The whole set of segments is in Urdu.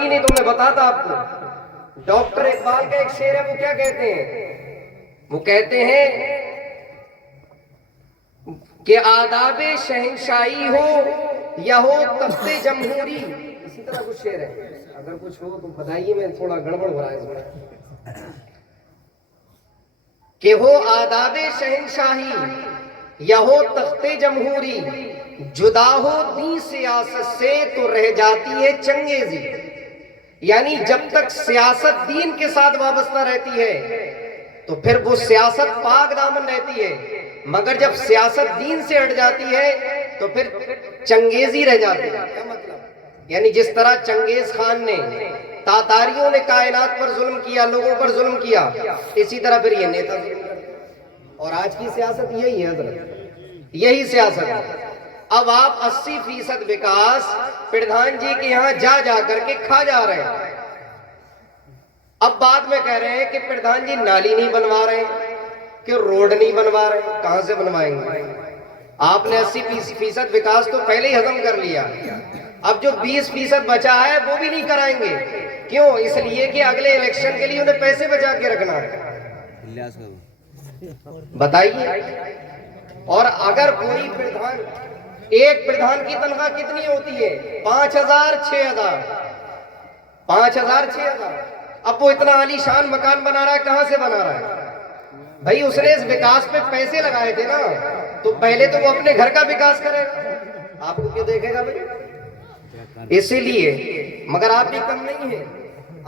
نہیں تو میں بتاتا آپ کو. ڈاکٹر اقبال کا ایک شعر ہے, وہ کیا کہتے ہیں؟ وہ کہتے ہیں کہ آداب شہنشاہی ہو یا ہو تخت جمہوری. اسی طرح کچھ شعر ہے, اگر کچھ ہو تو بتائیے, میں تھوڑا گڑبڑ ہو رہا ہے اس میں. کہ ہو آداب شہنشاہی یا ہو تخت جمہوری, جدا ہو دین سیاست سے تو رہ جاتی ہے چنگیزی. یعنی جب تک سیاست دین کے ساتھ وابستہ رہتی ہے تو پھر وہ سیاست پاک دامن رہتی ہے, مگر جب سیاست دین سے ہٹ جاتی ہے تو پھر چنگیزی رہ جاتی ہے. کیا مطلب؟ یعنی جس طرح چنگیز خان نے, تاتاریوں نے کائنات پر ظلم کیا, لوگوں پر ظلم کیا, اسی طرح پھر یہ نیتا ظلم کرتے. اور آج کی سیاست یہی ہے حضرت, یہی سیاست ہے. اب آپ 80% وکاس پردھان جی کے یہاں جا جا کر کے کھا جا رہے ہیں. اب بعد میں کہہ رہے ہیں کہ پردھان جی نالی نہیں بنوا رہے ہیں, کہ روڈ نہیں بنوا رہے ہیں. کہاں سے بنوائیں گے؟ آپ نے 80% وکاس تو پہلے ہی ہضم کر لیا. اب جو 20% بچا ہے وہ بھی نہیں کرائیں گے. کیوں؟ اس لیے کہ اگلے الیکشن کے لیے انہیں پیسے بچا کے رکھنا ہے. بتائیے. اور اگر کوئی پردھان, ایک پردھان کی تنخواہ کتنی ہوتی ہے؟ 5,000 6,000. 5,000 6,000. اب وہ اتنا عالی شان مکان بنا رہا ہے, کہاں سے بنا رہا ہے بھائی؟ اس نے اس وکاس پہ پیسے لگائے تھے نا, تو پہلے تو وہ اپنے گھر کا وکاس کرے. آپ کو کیوں دیکھے گا بھائی؟ اسی لیے. مگر آپ بھی کم نہیں ہیں,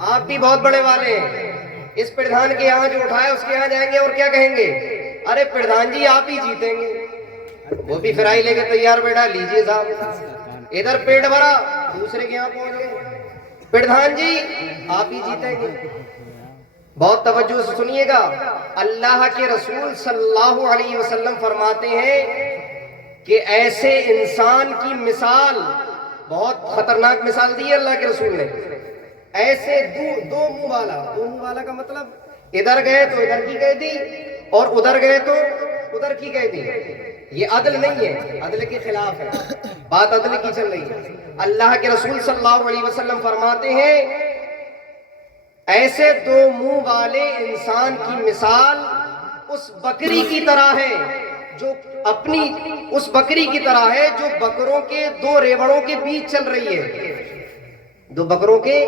آپ بھی بہت بڑے والے ہیں. اس پردھان کے یہاں جو اٹھائے اس کے یہاں جائیں گے اور کیا کہیں گے؟ ارے پردھان جی آپ ہی جیتیں گے. وہ بھی فرائی لے کے تیار بیٹھا, لیجئے صاحب. ادھر پیٹ بھرا, دوسرے کے یہاں پہنچ گئے, پردھان جی آپ ہی جیتیں گے. بہت توجہ سے سنیے گا. اللہ کے رسول صلی اللہ علیہ وسلم فرماتے ہیں کہ ایسے انسان کی مثال, بہت خطرناک مثال دی ہے اللہ کے رسول نے. ایسے دو منہ والا. دو منہ والا کا مطلب ادھر گئے تو ادھر کی کہہ دی, اور ادھر گئے تو ادھر کی کہہ دی. یہ عدل نہیں ہے, عدل کے خلاف ہے. بات عدل کی چل رہی ہے. اللہ کے رسول صلی اللہ علیہ وسلم فرماتے ہیں ایسے دو منہ والے انسان کی مثال اس بکری کی طرح ہے جو اس بکری کی طرح ہے جو بکروں کے دو ریوڑوں کے بیچ چل رہی ہے. دو بکروں کے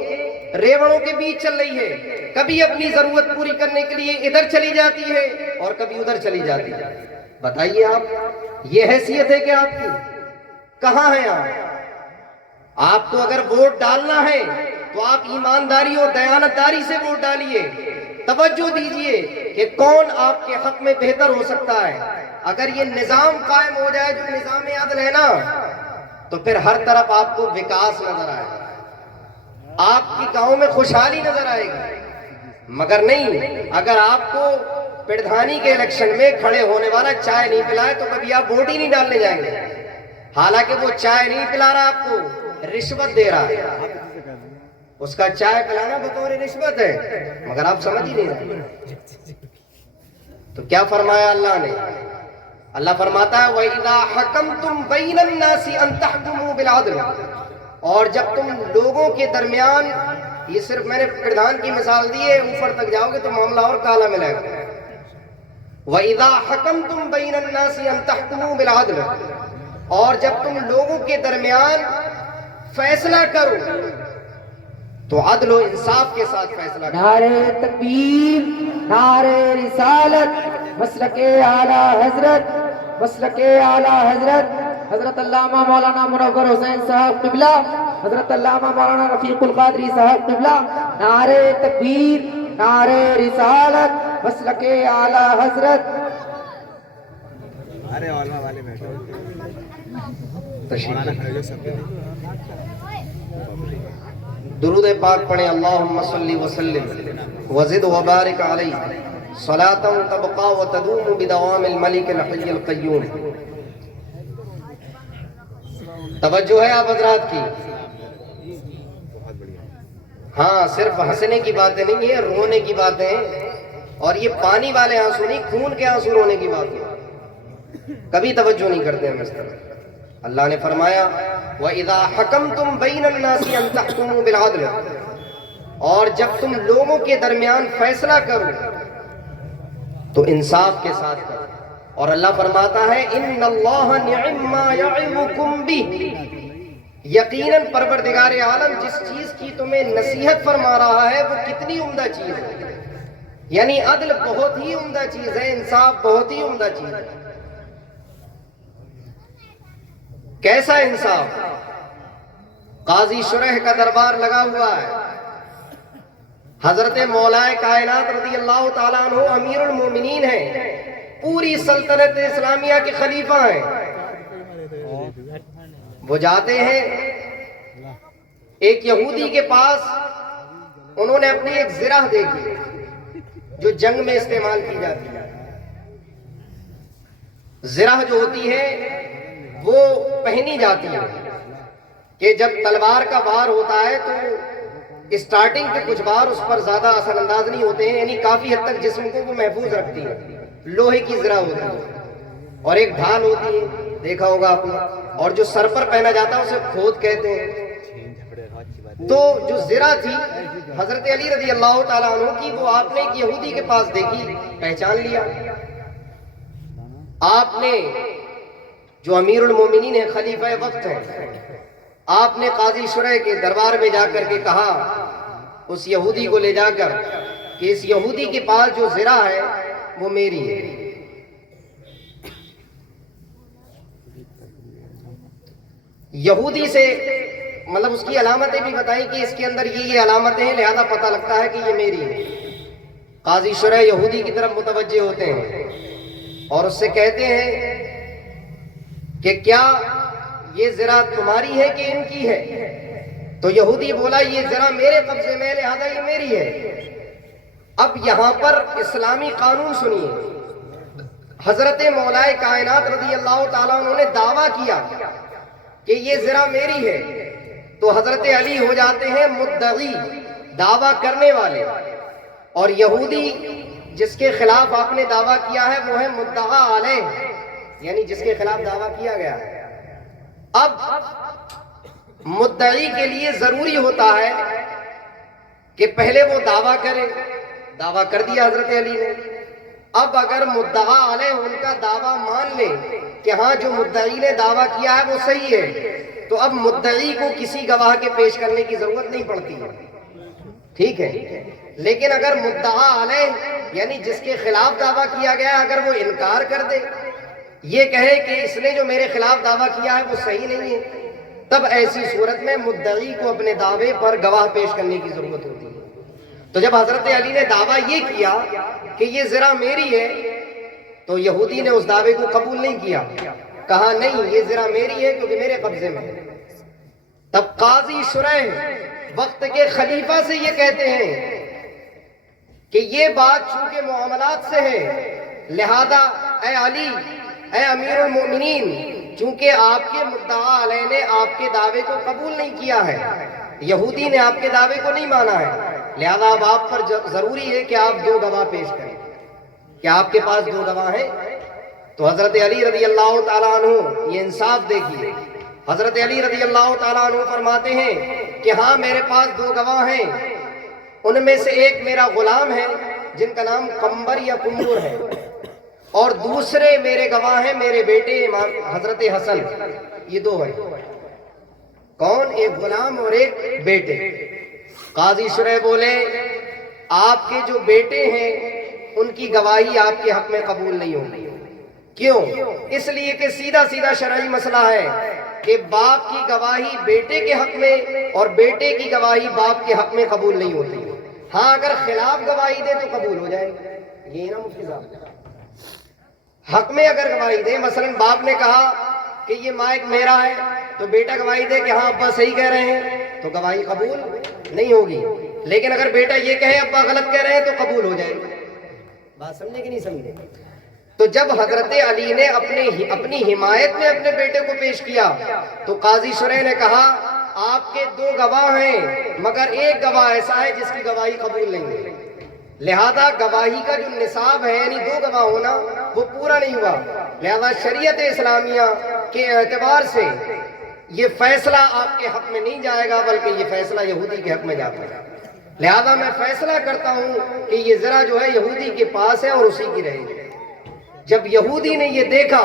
ریوڑوں کے بیچ چل رہی ہے. کبھی اپنی ضرورت پوری کرنے کے لیے ادھر چلی جاتی ہے اور کبھی ادھر چلی جاتی ہے. بتائیے آپ, یہ حیثیت ہے کہ آپ کی کہاں ہیں آپ؟ آپ کو اگر ووٹ ڈالنا ہے تو آپ ایمانداری اور دیانتداری سے ووٹ ڈالیے. توجہ دیجئے کہ کون آپ کے حق میں بہتر ہو سکتا ہے. اگر یہ نظام قائم ہو جائے جو نظام عدل ہے نا, تو پھر ہر طرف آپ کو وکاس نظر آئے گا, آپ کی گاؤں میں خوشحالی نظر آئے گی. مگر نہیں, اگر آپ کو پردھانی کے الیکشن میں کھڑے ہونے والا چائے نہیں پلائے تو کبھی آپ ووٹ ہی نہیں ڈالنے جائیں گے. حالانکہ وہ چائے نہیں پلا رہا آپ کو, رشوت دے رہا ہے. اس کا چائے پلانا بطور رشوت ہے, مگر آپ سمجھ ہی نہیں رہے. تو کیا فرمایا اللہ نے؟ اللہ فرماتا ہے وَإِذَا حَكَمْتُمْ بَيْنَ النَّاسِ أَن تَحْكُمُوا بِالْعَدْلِ. اور جب تم لوگوں کے درمیان, یہ صرف میں نے پردھان کی مثال دی ہے, اوپر تک جاؤ گے تو معاملہ اور کالا ملے گا. وَإِذَا حَكَمْتُمْ بَيْنَ النَّاسِ أَن تَحْكُمُوا بِالْعَدْلِ. اور جب تم لوگوں کے درمیان فیصلہ کرو تو عدل و انصاف کے ساتھ فیصلہ کرو. نعرہ تکبیر, نعرہ رسالت, مسلک اعلیٰ حضرت, مسلک اعلیٰ حضرت حضرت علامہ مولانا منور حسین صاحب قبلہ, حضرت علامہ مولانا رفیق القادری صاحب قبلہ. نعرہ تکبیر, نعرہ رسالت, مسلک اعلیٰ حضرت. ارے علماء والے بیٹھے درود پاک پڑھیں. اللہم صلی وسلم وزد وبارک علیہ صلاۃ تبقى وتدوم بدوام الملک الحی القیوم. توجہ ہے آپ حضرات کی؟ ہاں, صرف ہنسنے کی باتیں نہیں ہیں, رونے کی باتیں ہیں. اور یہ پانی والے آنسو نہیں, خون کے آنسو رونے کی بات ہے. کبھی توجہ نہیں کرتے ہم اس طرح. اللہ نے فرمایا وَإِذَا حَكَمْتُمْ بَيْنَ النَّاسِ أَن تَحْكُمُوا بِالْعَدْلِ، اور جب تم لوگوں کے درمیان فیصلہ کرو تو انصاف کے ساتھ کرو۔ اور اللہ فرماتا ہے اِنَّ اللَّهَ نِعِمَّ مَا يَعِظُكُمْ بِهِ، یقیناً پروردگار عالم جس چیز کی تمہیں نصیحت فرما رہا ہے وہ کتنی عمدہ چیز ہے، یعنی عدل بہت ہی عمدہ چیز ہے، انصاف بہت ہی عمدہ چیز ہے۔ کیسا انصاف؟ قاضی شرح کا دربار لگا ہوا ہے، حضرت مولا کائنات رضی اللہ تعالیٰ عنہ امیر المومنین ہیں، پوری سلطنت اسلامیہ کے خلیفہ ہیں۔ وہ جاتے ہیں ایک یہودی کے پاس، انہوں نے اپنی ایک زرہ دیکھی جو جنگ میں استعمال کی جاتی ہے۔ زرہ جو ہوتی ہے وہ پہنی جاتی ہے کہ جب تلوار کا وار ہوتا ہے تو اسٹارٹنگ کے کچھ بار اس پر زیادہ اثر انداز نہیں ہوتے ہیں، یعنی کافی حد تک جسم کو وہ محفوظ رکھتی ہے۔ لوہے کی زرہ ہوتی ہے اور ایک ڈھال ہوتی ہے، دیکھا ہوگا آپ نے، اور جو سر پر پہنا جاتا ہے اسے کھود کہتے ہیں۔ تو جو زرہ تھی حضرت علی رضی اللہ تعالیٰ عنہ کی، وہ آپ نے ایک یہودی کے پاس دیکھی، پہچان لیا۔ آپ نے جو امیر المومنین ہیں، خلیفہ وقت ہیں، آپ نے قاضی شرح کے دربار میں جا کر کے کہا اس یہودی کو لے جا کر کہ اس یہودی کے پاس جو زرہ ہے وہ میری ہے۔ یہودی سے مطلب اس کی علامتیں بھی بتائیں کہ اس کے اندر یہ علامتیں ہیں، لہذا پتہ لگتا ہے کہ یہ میری ہے۔ قاضی شرح یہودی کی طرف متوجہ ہوتے ہیں اور اس سے کہتے ہیں کہ کیا یہ زرہ تمہاری ہے کہ ان کی ہے؟ تو یہودی بولا یہ زرہ میرے قبضے میں، لہذا یہ میری ہے۔ اب یہاں پر اسلامی قانون سنیے، حضرت مولا کائنات رضی اللہ تعالیٰ عنہ نے دعویٰ کیا کہ یہ زرہ میری ہے، تو حضرت علی ہو جاتے ہیں مدعی، دعویٰ کرنے والے، اور یہودی جس کے خلاف آپ نے دعویٰ کیا ہے وہ ہے مدعا علیہ، یعنی جس کے خلاف دعویٰ کیا گیا ہے۔ اب مدعی کے لیے ضروری ہوتا ہے کہ پہلے وہ دعویٰ کرے، دعویٰ کر دیا حضرت علی نے۔ اب اگر مدعا علیہ ان کا دعویٰ مان لے کہ ہاں جو مدعی نے دعویٰ کیا ہے وہ صحیح ہے، تو اب مدعی کو کسی گواہ کے پیش کرنے کی ضرورت نہیں پڑتی ہے، ٹھیک ہے۔ لیکن اگر مدعا علیہ یعنی جس کے خلاف دعویٰ کیا گیا اگر وہ انکار کر دے، یہ کہے کہ اس نے جو میرے خلاف دعویٰ کیا ہے وہ صحیح نہیں ہے، تب ایسی صورت میں مدعی کو اپنے دعوے پر گواہ پیش کرنے کی ضرورت ہوتی ہے۔ تو جب حضرت علی نے دعویٰ یہ کیا کہ یہ زرہ میری ہے، تو یہودی نے اس دعوے کو قبول نہیں کیا، کہا نہیں یہ زرہ میری ہے کیونکہ میرے قبضے میں ہے۔ تب قاضی شرح وقت کے خلیفہ سے یہ کہتے ہیں کہ یہ بات چونکہ معاملات سے ہے، لہذا اے علی، اے امیر المومنین، چونکہ آپ کے مدعا علیہ نے آپ کے دعوے کو قبول نہیں کیا ہے، یہودی نے آپ کے دعوے کو نہیں مانا ہے، لہذا اب آپ پر ضروری ہے کہ آپ دو گواہ پیش کریں۔ کیا آپ کے پاس دو گواہ ہیں؟ تو حضرت علی رضی اللہ تعالیٰ عنہ یہ انصاف دیکھیے، حضرت علی رضی اللہ تعالیٰ عنہ فرماتے ہیں کہ ہاں میرے پاس دو گواہ ہیں، ان میں سے ایک میرا غلام ہے جن کا نام قمبر یا کمبر ہے، اور دوسرے میرے گواہ ہیں میرے بیٹے امام حضرت حسن، یہ دو ہیں۔ کون؟ ایک غلام اور ایک بیٹے۔ قاضی شرح بولے آپ کے جو بیٹے ہیں ان کی گواہی آپ کے حق میں قبول نہیں ہوگی۔ کیوں؟ اس لیے کہ سیدھا سیدھا شرعی مسئلہ ہے کہ باپ کی گواہی بیٹے کے حق میں اور بیٹے کی گواہی باپ کے حق میں قبول نہیں ہوتی۔ ہاں اگر خلاف گواہی دے تو قبول ہو جائے گی، یہی نا مفتی صاحب، حق میں اگر گواہی دے، مثلا باپ نے کہا کہ یہ مائک میرا ہے تو بیٹا گواہی دے کہ ہاں ابا صحیح کہہ رہے ہیں تو گواہی قبول نہیں ہوگی، لیکن اگر بیٹا یہ کہے ابا غلط کہہ رہے ہیں تو قبول ہو جائے گی۔ بات سمجھے کہ نہیں سمجھے؟ تو جب حضرت علی نے اپنی حمایت میں اپنے بیٹے کو پیش کیا تو قاضی شرح نے کہا آپ کے دو گواہ ہیں مگر ایک گواہ ایسا ہے جس کی گواہی قبول نہیں ہے، لہذا گواہی کا جو نصاب ہے یعنی دو گواہ ہونا وہ پورا نہیں ہوا، لہذا شریعت اسلامیہ کے اعتبار سے یہ فیصلہ آپ کے حق میں نہیں جائے گا، بلکہ یہ فیصلہ یہودی کے حق میں جاتا ہے۔ لہذا میں فیصلہ کرتا ہوں کہ یہ زرہ جو ہے یہودی کے پاس ہے اور اسی کی رہے گی۔ جب یہودی نے یہ دیکھا،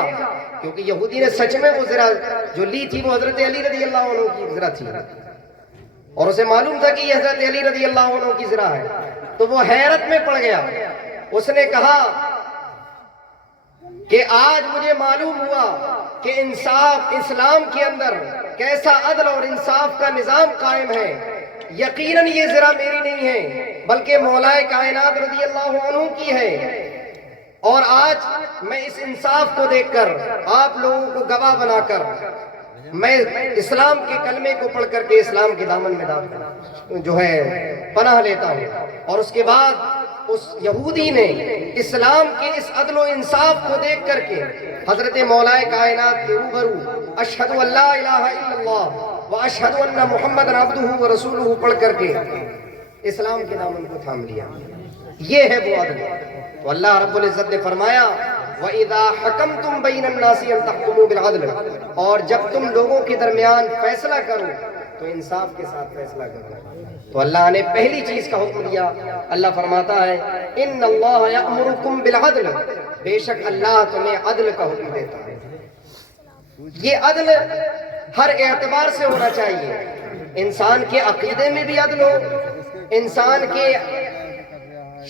کیونکہ یہودی نے سچ میں وہ زرہ جو لی تھی وہ حضرت علی رضی اللہ عنہ کی زرہ تھی، اور اسے معلوم تھا کہ یہ حضرت علی رضی اللہ عنہ کی زرہ ہے، تو وہ حیرت میں پڑ گیا۔ اس نے کہا کہ آج مجھے معلوم ہوا کہ انصاف اسلام کے اندر کیسا عدل اور انصاف کا نظام قائم ہے۔ یقیناً یہ زرہ میری نہیں ہے بلکہ مولا کائنات رضی اللہ عنہ کی ہے، اور آج میں اس انصاف کو دیکھ کر آپ لوگوں کو گواہ بنا کر میں اسلام کے کلمے کو پڑھ کر کے اسلام کے دامن میں جو ہے پناہ لیتا ہوں۔ اور اس کے بعد اس یہودی نے اسلام کے اس عدل و انصاف کو دیکھ کر کے حضرت مولا کائنات کے روبرو اشہد ان لا الہ الا اللہ واشہد ان محمد عبدہ ورسولہ پڑھ کر کے اسلام کے دامن کو تھام لیا۔ یہ ہے وہ عدل۔ تو اللہ رب العزت نے فرمایا وَإِذَا حَكَمْتُمْ بَيْنَ النَّاسِ أَن تَحْكُمُوا بِالْعَدْلِ، اور جب تم لوگوں کے درمیان فیصلہ کرو تو انصاف کے ساتھ فیصلہ کرو۔ تو اللہ نے پہلی چیز کا حکم دیا۔ اللہ فرماتا ہے ان اللہ یأمرکم بالعدل، بے شک اللہ تمہیں عدل کا حکم دیتا ہے۔ یہ عدل ہر اعتبار سے ہونا چاہیے، انسان کے عقیدے میں بھی عدل ہو، انسان کے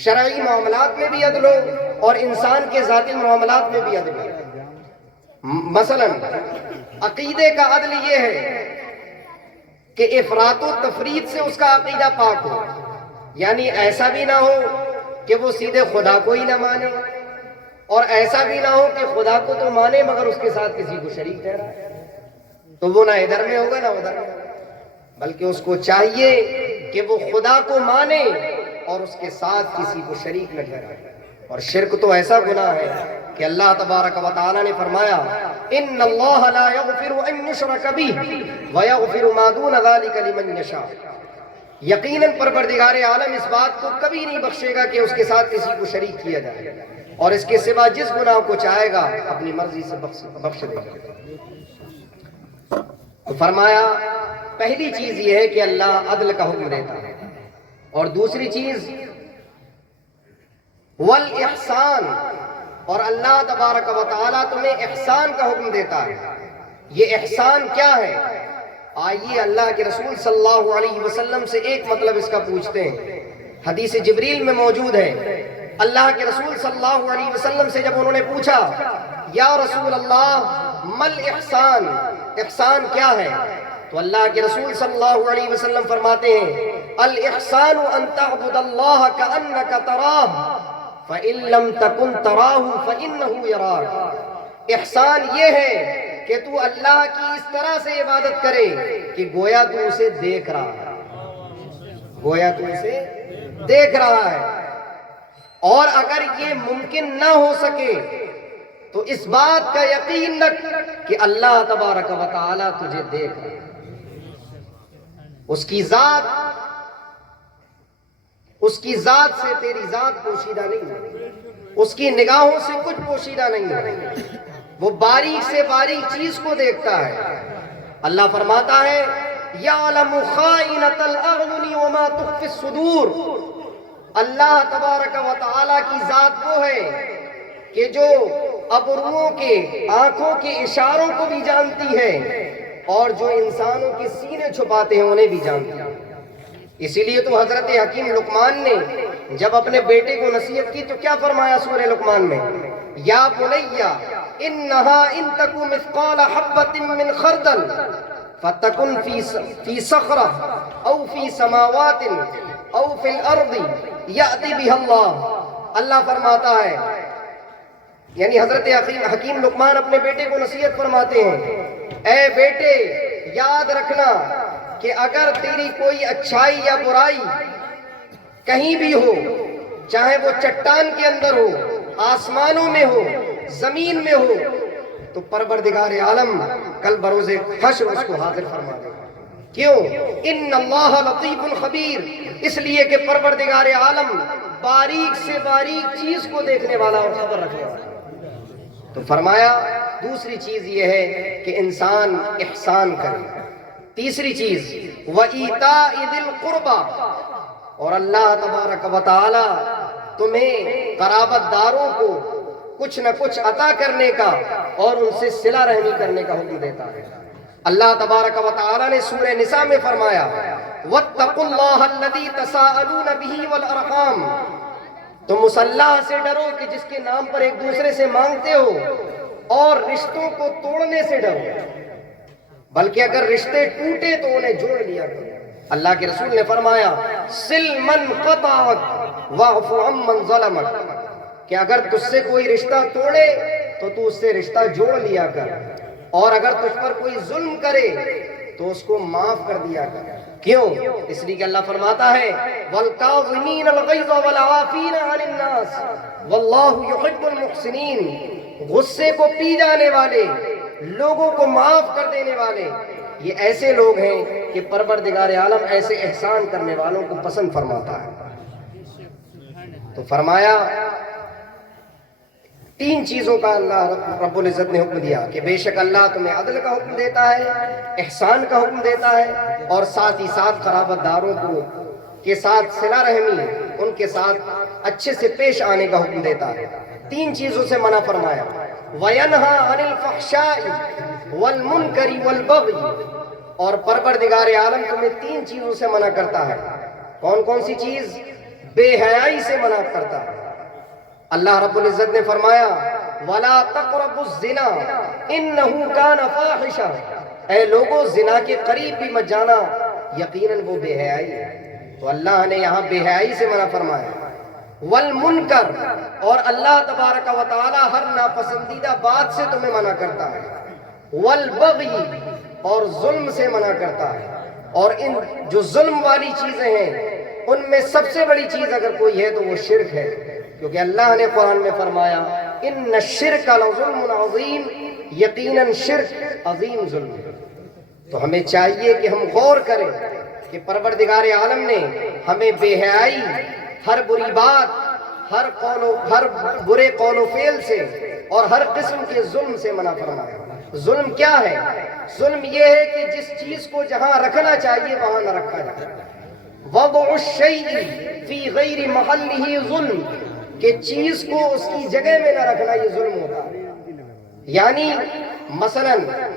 شرعی معاملات میں بھی عدل ہو، اور انسان کے ذاتی معاملات میں بھی عدل ہو۔ مثلا عقیدے کا عدل یہ ہے کہ افراط و تفرید سے اس کا عقیدہ پاک ہو، یعنی ایسا بھی نہ ہو کہ وہ سیدھے خدا کو ہی نہ مانے، اور ایسا بھی نہ ہو کہ خدا کو تو مانے مگر اس کے ساتھ کسی کو شریک ٹھہرائے، تو وہ نہ ادھر میں ہوگا نہ ادھر میں، بلکہ اس کو چاہیے کہ وہ خدا کو مانے اور اس کے ساتھ کسی کو شریک نہ ٹھہرائے۔ اور شرک تو ایسا گناہ ہے کہ اللہ تبارک و تعالی نے فرمایا ان اللہ لا یغفر ان یشرک بہ ویغفر ما دون ذلک لمن یشاء، یقیناً پروردگار عالم اس بات کو کبھی نہیں بخشے گا کہ اس کے ساتھ کسی کو شریک کیا جائے، اور اس کے سوا جس گناہ کو چاہے گا اپنی مرضی سے بخش دے گا۔ تو فرمایا پہلی چیز یہ ہے کہ اللہ عدل کا حکم دیتا ہے، اور دوسری چیز والاحسان، اور اللہ تبارک و تعالیٰ تمہیں احسان کا حکم دیتا ہے۔ یہ احسان کیا ہے؟ آئیے اللہ کے رسول صلی اللہ علیہ وسلم سے ایک مطلب اس کا پوچھتے ہیں۔ حدیث جبریل میں موجود ہے، اللہ کے رسول صلی اللہ علیہ وسلم سے جب انہوں نے پوچھا یا رسول اللہ مل احسان، احسان کیا ہے؟ تو اللہ کے رسول صلی اللہ علیہ وسلم فرماتے ہیں الاحسان ان تعبد اللہ کأنک تراہ فَإِن لَمْ تَكُنْ تَرَاهُ فَإِنَّهُ يَرَاكَ، احسان یہ ہے کہ تو اللہ کی اس طرح سے عبادت کرے کہ گویا تو اسے دیکھ رہا ہے، گویا تو اسے دیکھ رہا ہے، اور اگر یہ ممکن نہ ہو سکے تو اس بات کا یقین رکھ کہ اللہ تبارک و تعالی تجھے دیکھ رہا ہے، اس کی ذات سے تیری ذات پوشیدہ نہیں ہے، اس کی نگاہوں سے کچھ پوشیدہ نہیں ہے، وہ باریک سے باریک چیز کو دیکھتا ہے۔ اللہ فرماتا ہے یعلم خائنۃ الاعین وما تخفی الصدور، اللہ تبارک و تعالی کی ذات وہ ہے کہ جو ابروؤں کے آنکھوں کے اشاروں کو بھی جانتی ہے، اور جو انسانوں کے سینے چھپاتے ہیں انہیں بھی جانتی ہے۔ اسی لیے تو حضرت حکیم لقمان نے جب اپنے بیٹے کو نصیحت کی تو کیا فرمایا سورہ لقمان میں؟ یا بنی انہا ان تکو مثقال حبۃ من خردل فتکن فی صخرہ او فی سماوات او فی الارض یأتی بها اللہ۔ اللہ فرماتا ہے، یعنی حضرت حکیم لقمان اپنے بیٹے کو نصیحت فرماتے ہیں، اے بیٹے یاد رکھنا کہ اگر تیری کوئی اچھائی یا برائی کہیں بھی ہو، چاہے وہ چٹان کے اندر ہو، آسمانوں میں ہو، زمین میں ہو، تو پروردگار عالم کل بروز حشر اس کو حاضر فرما دے گا۔ کیوں؟ ان اللہ لطیف خبیر، اس لیے کہ پروردگار عالم باریک سے باریک چیز کو دیکھنے والا اور خبر رکھنے والا۔ تو فرمایا دوسری چیز یہ ہے کہ انسان احسان کرے. تیسری چیز وَإِيتَاءِ ذِي الْقُرْبَى، اور اللہ تبارک و تعالی تمہیں قرابت داروں کو کچھ نہ کچھ عطا کرنے کا اور ان سے صلہ رحمی کرنے کا حکم دیتا ہے. اللہ تبارک و تعالی نے سورہ نساء میں فرمایا وَاتَّقُوا اللَّهَ الَّذِي تَسَاءَلُونَ بِهِ وَالْأَرْحَامَ، تم اس اللہ سے ڈرو کہ جس کے نام پر ایک دوسرے سے مانگتے ہو، اور رشتوں کو توڑنے سے ڈرو، بلکہ اگر رشتے ٹوٹے تو انہیں جوڑ لیا کرو. اللہ کے رسول نے فرمایا سل من قطعک واعف عمن ظلمک، کہ اگر تجھ سے کوئی رشتہ توڑے تو تو اس سے رشتہ جوڑ لیا کر، اور اگر تجھ پر کوئی ظلم کرے تو اس کو معاف کر دیا کر. کیوں؟ اس لیے کہ اللہ فرماتا ہے والکاظمین الغیظ والعافین عن الناس واللہ یحب المحسنین، غصے کو پی جانے والے، لوگوں کو معاف کر دینے والے، یہ ایسے لوگ ہیں کہ پروردگار عالم ایسے احسان کرنے والوں کو پسند فرماتا ہے. تو فرمایا تین چیزوں کا اللہ رب العزت نے حکم دیا کہ بے شک اللہ تمہیں عدل کا حکم دیتا ہے، احسان کا حکم دیتا ہے، اور ساتھ ہی ساتھ قرابت داروں کو کے ساتھ صلہ رحمی، ان کے ساتھ اچھے سے پیش آنے کا حکم دیتا ہے. تین چیزوں سے منع فرمایا وَيَنْهَا عَنِ الْفَحْشَاءِ وَالْمُنْكَرِ وَالْبَغْيِ، اور پروردگار عالم تمہیں تین چیزوں سے منع کرتا ہے. کون کون سی چیز؟ بے حیائی سے منع کرتا ہے. اللہ رب العزت نے فرمایا وَلَا تَقْرَبُوا الزِّنَا إِنَّهُ كَانَ فَاحِشًا، اے لوگوں زنا کے قریب بھی مت جانا، یقیناً وہ بے حیائی ہے. تو اللہ نے یہاں بے حیائی سے منع فرمایا. والمنکر، اور اللہ تبارک و تعالی ہر ناپسندیدہ بات سے تمہیں منع کرتا ہے. والبغی، اور ظلم سے منع کرتا ہے. اور ان جو ظلم والی چیزیں ہیں ان میں سب سے بڑی چیز اگر کوئی ہے تو وہ شرک ہے، کیونکہ اللہ نے قرآن میں فرمایا ان الشرک لظلم عظیم، یقیناً شرک عظیم ظلم ہے. تو ہمیں چاہیے کہ ہم غور کریں کہ پروردگار عالم نے ہمیں بے حیائی، ہر بری بات، ہر برے قول و فعل سے اور ہر قسم کے ظلم سے منع فرمایا. ظلم کیا ہے؟ ظلم یہ ہے کہ جس چیز کو جہاں رکھنا چاہیے وہاں نہ رکھا جائے. وضع الشیء فی غیر محلہ ظلم، کہ چیز کو اس کی جگہ میں نہ رکھنا یہ ظلم ہوتا ہے. یعنی مثلا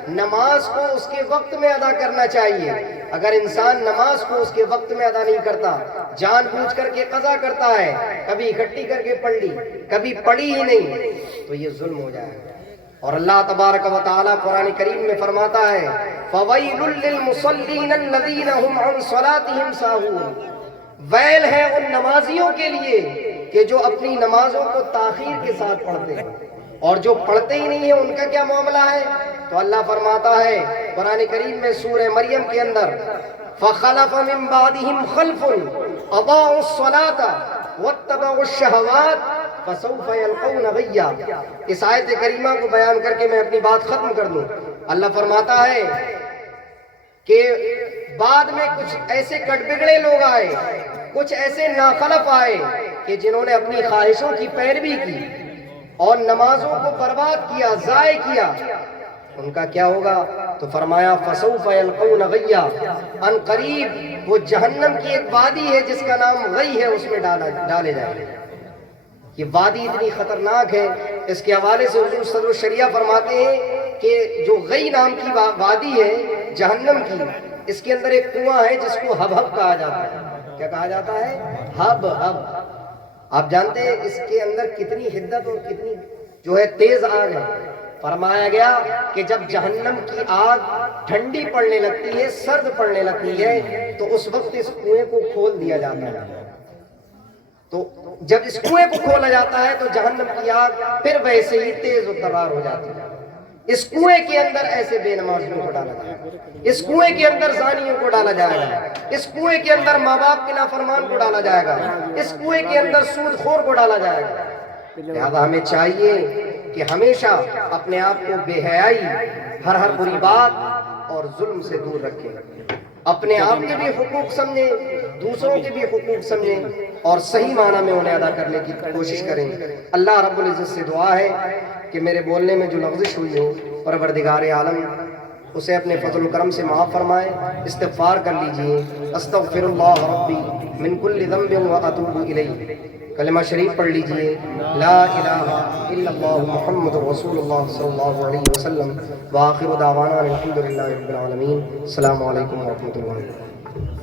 نماز کو اس کے وقت میں ادا کرنا چاہیے، اگر انسان نماز کو اس کے وقت میں ادا نہیں کرتا، جان بوجھ کر کے قضا کرتا ہے، کبھی اکٹھی کر کے پڑھ لی، کبھی پڑھی ہی نہیں، تو یہ ظلم ہو جائے. اور اللہ تبارک و تعالیٰ قرآن کریم میں فرماتا ہے فَوَيْلٌ لِّلْمُصَلِّينَ الَّذِينَ هُمْ عَنْ صَلَاتِهِمْ سَاهُونَ، ویل ہے ان نمازیوں کے لیے کہ جو اپنی نمازوں کو تاخیر کے ساتھ پڑھتے ہیں. اور جو پڑھتے ہی نہیں ہیں ان کا کیا معاملہ ہے؟ تو اللہ فرماتا ہے قرآن کریم میں سورہ مریم کے اندر فَخَلَفَ مِن بَعْدِهِمْ خَلْفٌ أَضَاعُوا الصَّلَاةَ وَاتَّبَعُوا الشَّهَوَاتِ فَسَوْفَ يَلْقَوْنَ غَيًّا. اس آیت کریمہ کو بیان کر کے میں اپنی بات ختم کر دوں. اللہ فرماتا ہے کہ بعد میں کچھ ایسے کٹ بگڑے لوگ آئے، کچھ ایسے ناخلف آئے کہ جنہوں نے اپنی خواہشوں کی پیروی کی اور نمازوں کو برباد کیا، ضائع کیا. ان کا کیا ہوگا؟ تو فرمایا فَسَوْفَ يَلْقَوْنَ غَيًّا، ان قریب وہ جہنم کی ایک وادی ہے جس کا نام غی ہے، اس میں ڈالے جائیں گے. یہ وادی اتنی خطرناک ہے، اس کے حوالے سے حضور صدر الشریعہ فرماتے ہیں کہ جو غی نام کی وادی ہے جہنم کی، اس کے اندر ایک کنواں ہے جس کو ہب ہب کہا جاتا ہے. کیا کہا جاتا ہے؟ Hub hub. آپ جانتے ہیں اس کے اندر کتنی حدت اور کتنی جو ہے تیز آگ ہے. فرمایا گیا کہ جب جہنم کی آگ ٹھنڈی پڑنے لگتی ہے، سرد پڑنے لگتی ہے، تو اس وقت اس کنویں کو کھول دیا جاتا ہے. تو جب اس کنویں کو کھولا جاتا ہے تو جہنم کی آگ پھر ویسے ہی تیز و ترار ہو جاتی ہے. اس کنویں کے اندر ایسے بے نمازیوں کو ڈالا جائے گا، اس کنویں کے اندر زانیوں کو ڈالا جائے گا، اس کنویں کے اندر ماں باپ کے نافرمان کو ڈالا جائے گا، اس کنویں کے اندر سود خور کو ڈالا جائے گا. لہذا ہمیں چاہیے کہ ہمیشہ اپنے آپ کو بے حیائی، ہر بری بات اور ظلم سے دور رکھیں. اپنے آپ کے بھی حقوق سمجھیں دوسروں کے بھی حقوق سمجھیں اور صحیح معنی میں انہیں ادا کرنے کی کوشش کریں. اللہ رب العزت سے دعا ہے کہ میرے بولنے میں جو لغزش ہوئی ہو پروردگار عالم اسے اپنے فضل و کرم سے معاف فرمائے. استغفار کر لیجئے. استغفر اللہ ربی من کل ذنب و اتوب الیہ. کلمہ شریف پڑھ لیجئے. لا الہ الا اللہ محمد رسول اللہ صلی اللہ علیہ وسلم. وآخر دعوانا الحمدللہ رب العالمین. السلام علیکم ورحمۃ اللہ.